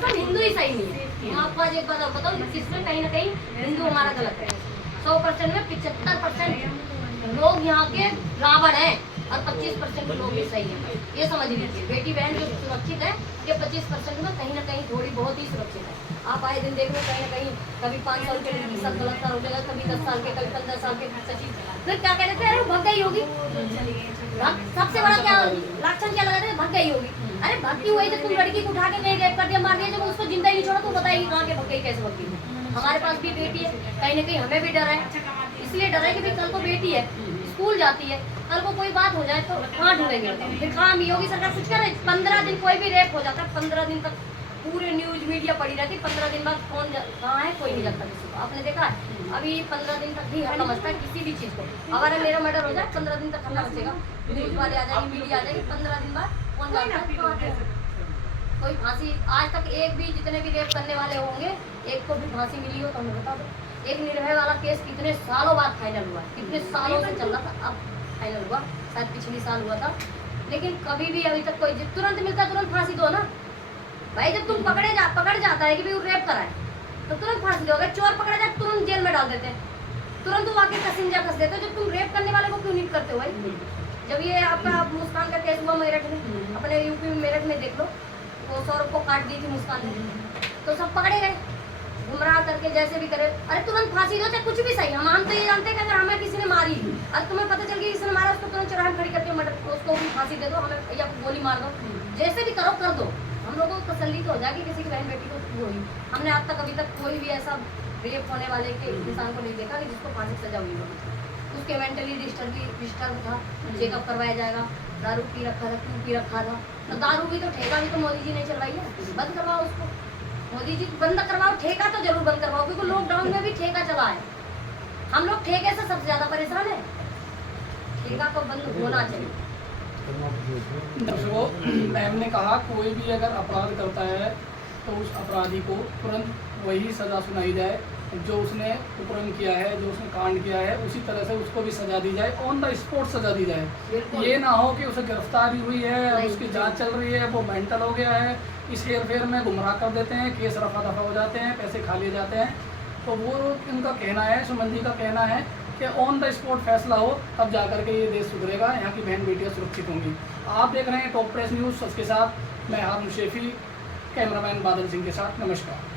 100% हिंदू ही सही नहीं है। मैं आपको आज एक बात बताऊँ, इसमें कहीं ना कहीं हिंदू हमारा गलत है। 100% में 75% लोग यहाँ के रावण हैं और 25% लोग भी सही हैं। ये समझ लीजिए, बेटी बहन जो सुरक्षित है ये 25% में कहीं ना कहीं थोड़ी बहुत ही सुरक्षित है। आप आए दिन देख लो कहीं ना कहीं, कभी 5 साल के लड़की साथ गलत साल हो जाएगा, कभी 10 साल के, कभी 15 साल के सचिव, फिर क्या कह देते हैं, अरे भग गई होगी। सबसे बड़ा क्या लक्षण क्या लगाते हैं, भग गई होगी। अरे भक्ति हुई जब तुम लड़की को उठा के नहीं रेप कर दिया, मार दिया, जब उसको जिंदा ही नहीं छोड़ा तो बताएगी कहाँ के भग गई, कैसे भग गई। हमारे पास भी बेटी है, कहीं ना कहीं हमें भी डर है, इसलिए डर है कि भाई कल को बेटी है, स्कूल जाती है, कल को कोई बात हो जाए तो कहाँ ढूंढेंगे। फिर कहाँ योगी सरकार कुछ करे। 15 दिन कोई भी रेप हो जाता है, 15 दिन तक पूरे न्यूज मीडिया पड़ी रहती, 15 दिन बाद कौन कहाँ है कोई नहीं जानता किसी को। आपने देखा है अभी 15 दिन तक ही हल्ला मचता है किसी भी चीज़ को। अगर मेरा मर्डर हो जाए 15 दिन तक हल्ला मचेगा, न्यूज वाले आ जाएंगे, मीडिया आ जाएगी, 15 दिन बाद कौन जानता है। कोई फांसी आज तक एक भी, जितने भी रेप करने वाले होंगे, एक को भी फांसी मिली हो तो हमें बता दो। एक निर्भया वाला केस कितने सालों बाद फाइनल हुआ, कितने सालों से चल रहा था, अब फाइनल हुआ, शायद पिछले साल हुआ था, लेकिन कभी भी अभी तक कोई तुरंत मिलता तुरंत फांसी दो ना भाई। जब तुम पकड़ जाता है कि भाई वो रेप करा है तो तुरंत फांसी दो। अगर चोर पकड़ा जाए तुरंत जेल में डाल देते हैं, तुरंत वो आके कसिंजा कस देते हैं। जब तुम रेप करने वाले को क्यों नहीं करते हो भाई। जब ये आपका मुस्कान का केस हुआ मेरठ में, अपने यूपी में मेरठ में देख लो, वो सौरभ को काट दी थी मुस्कान ने, तो सब पकड़े गए गुमराह करके जैसे भी करे। अरे तुरंत फांसी दो, चाहे कुछ भी सही। हम तो ये जानते हैं कि अगर हमें किसी ने मारी, अगर तुम्हें पता चल गया किसी ने मारा, उसको तुरंत चौराहे खड़ी करके मर्डर, उसको भी फांसी दे दो, हमें या गोली मार दो, जैसे भी करो कर दो। हम लोगों को तसल्ली तो हो जाएगी किसी की बहन बेटी को हुई। हमने आज तक अभी तक कोई भी ऐसा रेप होने वाले के इंसान को नहीं देखा कि जिसको फांसी सजा हुई हो। उसके मेंटली डिस्टर्ब था, चेकअप करवाया जाएगा। दारू पी रखा था, क्यों पी रखा था, तो दारू भी तो ठेका भी तो मोदी जी ने चलवाई है, बंद करवाओ उसको। मोदी जी बंद करवाओ, ठेका तो जरूर बंद करवाओ, क्योंकि लॉकडाउन में भी ठेका चला है। हम लोग ठेके से सबसे ज्यादा परेशान है, ठेका तो बंद होना चाहिए। दर्शकों, मैम ने कहा कोई भी अगर अपराध करता है तो उस अपराधी को तुरंत वही सज़ा सुनाई जाए जो उसने उपक्रम किया है, जो उसने कांड किया है, उसी तरह से उसको भी सज़ा दी जाए, ऑन द स्पॉट सज़ा दी जाए। ये ना हो कि उसे गिरफ्तारी हुई है, उसकी जांच चल रही है, वो मेंटल हो गया है, इस हेर फेर में गुमराह कर देते हैं, केस रफा दफा हो जाते हैं, पैसे खा लिए जाते हैं। तो वो इनका कहना है, सुमन जी का कहना है कि ऑन द स्पॉट फैसला हो, तब जाकर के ये देश सुधरेगा, यहाँ की बहन बेटियाँ सुरक्षित होंगी। आप देख रहे हैं टॉप प्रेस न्यूज़, सच के साथ मैं हारून शेफी, कैमरामैन बादल सिंह के साथ। नमस्कार।